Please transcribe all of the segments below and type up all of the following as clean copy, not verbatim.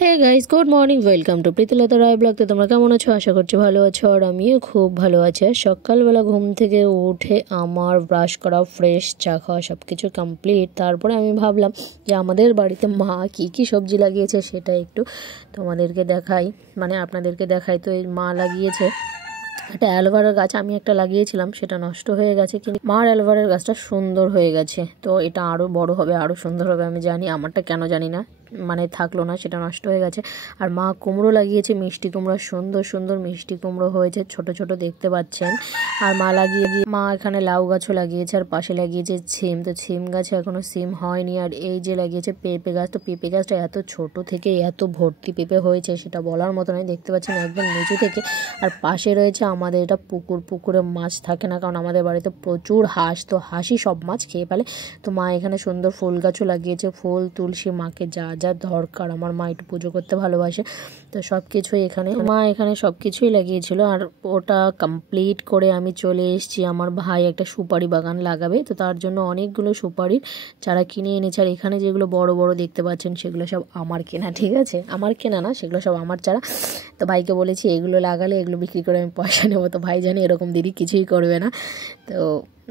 Hey guys, good morning, welcome to Pritilata Roy blog. তো তোমরা কেমন আছো? আশা করছি ভালো আছো, আর আমিও খুব ভালো আছি। সকালবেলা ঘুম থেকে উঠে আমার ব্রাশ করা, ফ্রেশ চা খাওয়া সব কিছু কমপ্লিট। তারপরে আমি ভাবলাম যে আমাদের বাড়িতে মা কী কী সবজি লাগিয়েছে সেটা একটু তোমাদেরকে দেখাই, মানে আপনাদেরকে দেখাই। তো এই মা লাগিয়েছে একটা অ্যালোভেরার গাছ, আমি একটা লাগিয়েছিলাম, সেটা নষ্ট হয়ে গেছে, কিন্তু মার অ্যালোভেরার গাছটা সুন্দর হয়ে গেছে। তো এটা আরও বড় হবে, আরও সুন্দর হবে, আমি জানি। আমারটা কেন জানি না, মানে থাকলো না, সেটা নষ্ট হয়ে গেছে। আর মা কুমড়ো লাগিয়েছে, মিষ্টি কুমড়ো, সুন্দর সুন্দর মিষ্টি কুমড়ো হয়েছে, ছোট ছোট দেখতে পাচ্ছেন। আর মা এখানে লাউ গাছও লাগিয়েছে, আর পাশে লাগিয়েছে সিম। তো সিম গাছে এখনো সিম হয়নি। আর এই যে লাগিয়েছে পেঁপে গাছ। তো পেঁপে গাছটা এত ছোট থেকে এত ভর্তি পেঁপে হয়েছে সেটা বলার মতো নয়, দেখতে পাচ্ছেন একদম নিচু থেকে। আর পাশে রয়েছে আমাদের এটা পুকুর, পুকুরে মাছ থাকে না, কারণ আমাদের বাড়িতে প্রচুর হাঁস, তো হাঁসই সব মাছ খেয়ে ফেলে। তো মা এখানে সুন্দর ফুল গাছও লাগিয়েছে, ফুল, তুলসী, মাকে যা যা দরকার, আমার মা একটু পুজো করতে ভালোবাসে, তো সব কিছুই এখানে মা এখানে সব কিছুই লাগিয়েছিল। আর ওটা কমপ্লিট করে আমি চলে এসেছি। আমার ভাই একটা সুপারি বাগান লাগাবে, তো তার জন্য অনেকগুলো সুপারির চারা কিনে এনেছে। আর এখানে যেগুলো বড় বড় দেখতে পাচ্ছেন সেগুলো সব আমার কেনা, ঠিক আছে, আমার কেনা না, সেগুলো সব আমার চারা। তো ভাইকে বলেছি এগুলো লাগালে এগুলো বিক্রি করে আমি পয়সা নেবো। তো ভাই জানি এরকম দিদি কিছুই করবে না, তো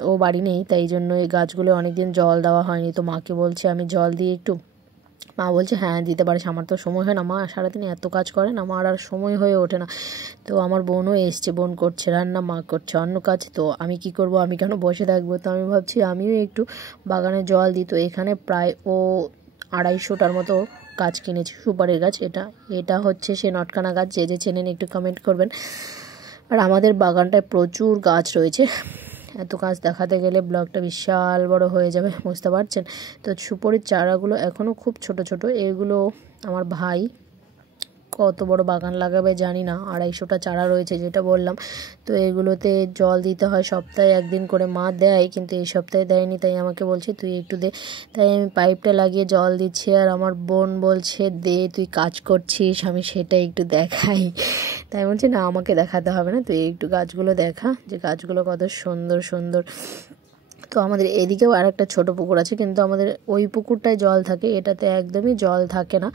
ও বাড়ি নেই, তাই জন্য এই গাছগুলো অনেকদিন জল দেওয়া হয়নি। তো মাকে বলছে আমি জল দিয়ে একটু, মা বলছে হ্যাঁ দিতে পারিস, আমার তো সময় হয় না, মা সারাদিন এত কাজ করে না, আমার আর সময় হয়ে ওঠে না। তো আমার বোনও এসছে, বোন করছে রান্না, মা করছে অন্য কাজ, তো আমি কি করব, আমি কেন বসে থাকবো। তো আমি ভাবছি আমিও একটু বাগানে জল দিই। তো এখানে প্রায় ও 250টার মতো গাছ কিনেছে, সুপারির গাছ। এটা হচ্ছে সে নটকানা গাছ, যে যে চেনেন একটু কমেন্ট করবেন। আর আমাদের বাগানটায় প্রচুর গাছ রয়েছে, এত গাছ দেখাতে গেলে ব্লগটা বিশাল বড় হয়ে যাবে, বুঝতে পারছেন। তো সুপারির চারাগুলো এখনও খুব ছোট ছোট, এগুলো আমার ভাই কত বড় বাগান লাগাবে জানি না। 250টা চারা রয়েছে যেটা বললাম। তো এগুলোতে জল দিতে হয় সপ্তাহে একদিন করে, মা দেয় কিন্তু এই সপ্তাহে দেয়নি, তাই আমাকে বলছে তুই একটু দে। তাই আমি পাইপটা লাগিয়ে জল দিচ্ছি। আর আমার বোন বলছে দে, তুই কাজ করছিস, আমি সেটা একটু দেখাই। তাই বলছি না, আমাকে দেখাতে হবে না, তুই একটু গাছগুলো দেখা, যে গাছগুলো কত সুন্দর সুন্দর। তো আমাদের এদিকেও আর একটা ছোটো পুকুর আছে, কিন্তু আমাদের ওই পুকুরটায় জল থাকে, এটাতে একদমই জল থাকে না।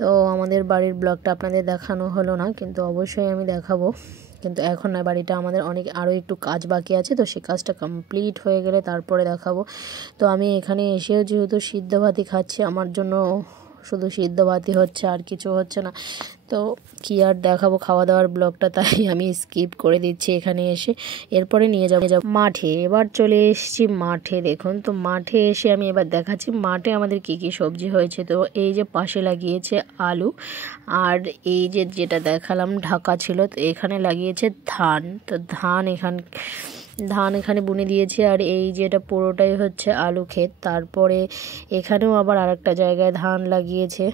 তো আমাদের বাড়ির ব্লগটা আপনাদের দেখানো হলো না, কিন্তু অবশ্যই আমি দেখাবো, কিন্তু এখন না, বাড়িটা আমাদের আরও একটু কাজ বাকি আছে, তো সেই কাজটা কমপ্লিট হয়ে গেলে তারপরে দেখাবো। তো আমি এখানে এসেও যেহেতু সিদ্ধ ভাতই খাচ্ছি, আমার জন্য শুধু সিদ্ধ ভাতই হচ্ছে, আর কিছু হচ্ছে না। তো কি আর দেখাবো খাওয়া দাওয়ার ব্লগটা, তাই আমি স্কিপ করে দিচ্ছি এখানে এসে। এরপরে নিয়ে যাব মাঠে। এবার চলে এসেছি মাঠে, দেখুন। তো মাঠে এসে আমি এবার দেখাচ্ছি মাঠে আমাদের কি কি সবজি হয়েছে। তো এই যে পাশে লাগিয়েছে আলু, আর এই যে যেটা দেখালাম ঢাকা ছিল, তো এখানে লাগিয়েছে ধান। তো ধান এখানে বুনে দিয়েছে। আর এই যেটা পুরোটাই হচ্ছে আলু ক্ষেত। তারপরে এখানেও আবার আরেকটা জায়গায় ধান লাগিয়েছে।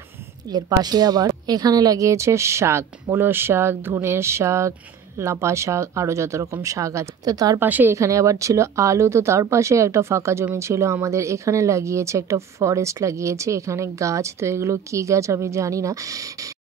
এর পাশে আবার এখানে লাগিয়েছে শাক, মূলোর শাক, ধুনের শাক, লাপা শাক, আরও যত রকম শাক আছে। তো তার পাশে এখানে আবার ছিল আলু। তো তার পাশে একটা ফাঁকা জমি ছিল আমাদের, এখানে লাগিয়েছে একটা ফরেস্ট লাগিয়েছে, এখানে গাছ। তো এগুলো কি গাছ আমি জানি না।